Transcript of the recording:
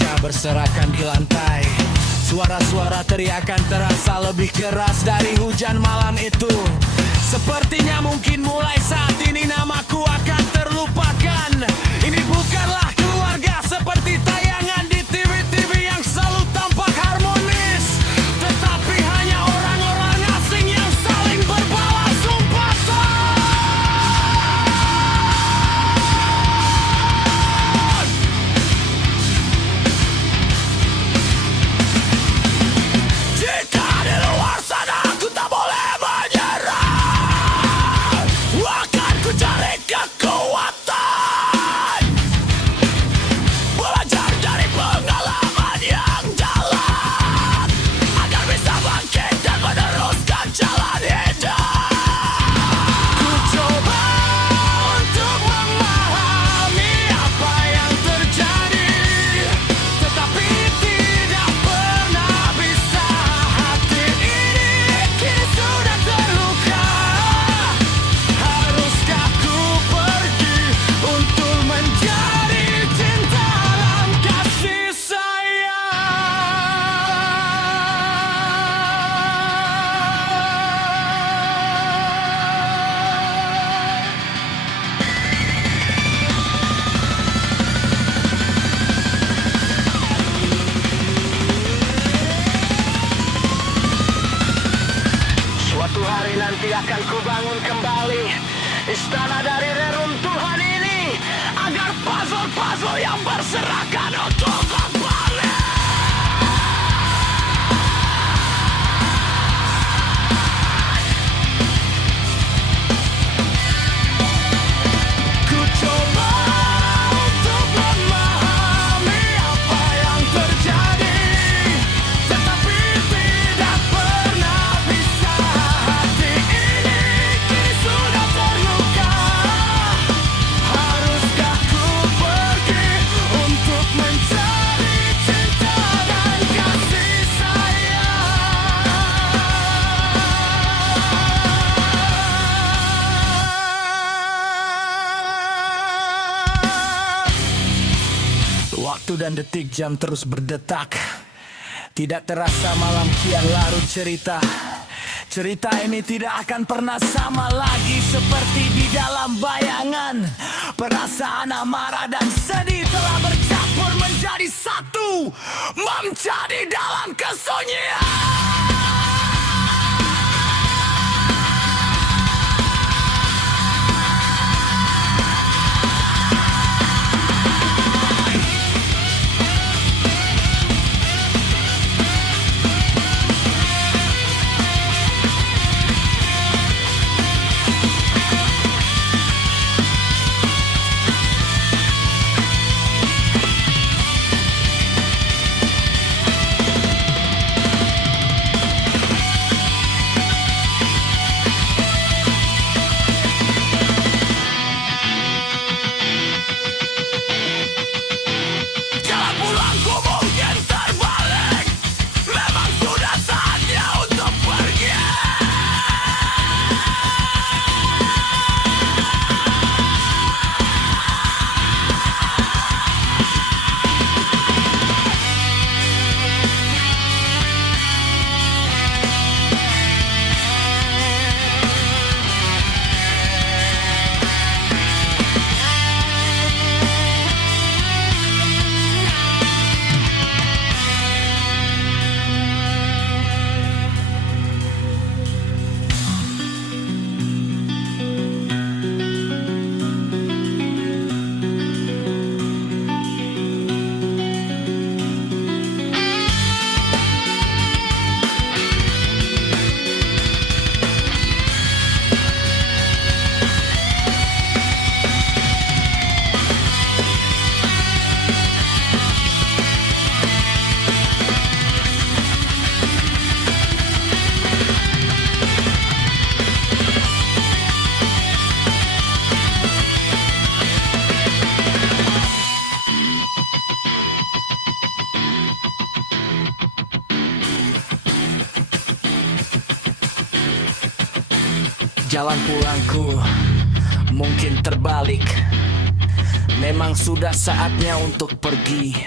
meja berserakan di lantai. Suara-suara teriakan terasa lebih keras dari hujan malam itu. Sepertinya mungkin mulai saat ini namaku akan terlupakan. Ini bukanlah keluarga seperti tayangan di TV-TV yang selalu tampak harmonis, tetapi hanya orang-orang asing yang saling berbalas sumpatan. Jika di luar sana aku tak boleh menyerah, akan ku cari kekuatan, belajar dari pengalaman yang dalam, agar bisa bangkit dan meneruskan jalan hidup. Ku coba untuk memahami apa yang terjadi, tetapi tidak pernah bisa. Hati ini kini sudah terluka. Haruskah ku pergi untuk mencari cinta dalam kasih Suatu hari nanti akan ku bangun kembali istana dari reruntuhan ini, agar puzzle-puzzle yang berserakan untuk kembali. Ku coba untuk memahami apa yang terjadi, tetapi tidak pernah bisa. Hati ini kini sudah terluka. Haruskah ku pergi untuk mencari cinta dan kasih sayang? Waktu dan detik jam terus berdetak. Tidak terasa malam kian larut cerita. Cerita ini tidak akan pernah sama lagi seperti di dalam bayangan. Perasaan amarah dan sedih telah bercampur menjadi satu, menjadi dalam kesunyian. Jalan pulangku mungkin terbalik, memang sudah saatnya untuk pergi. Jalan pulangku mungkin terbalik, memang sudah saatnya untuk pergi.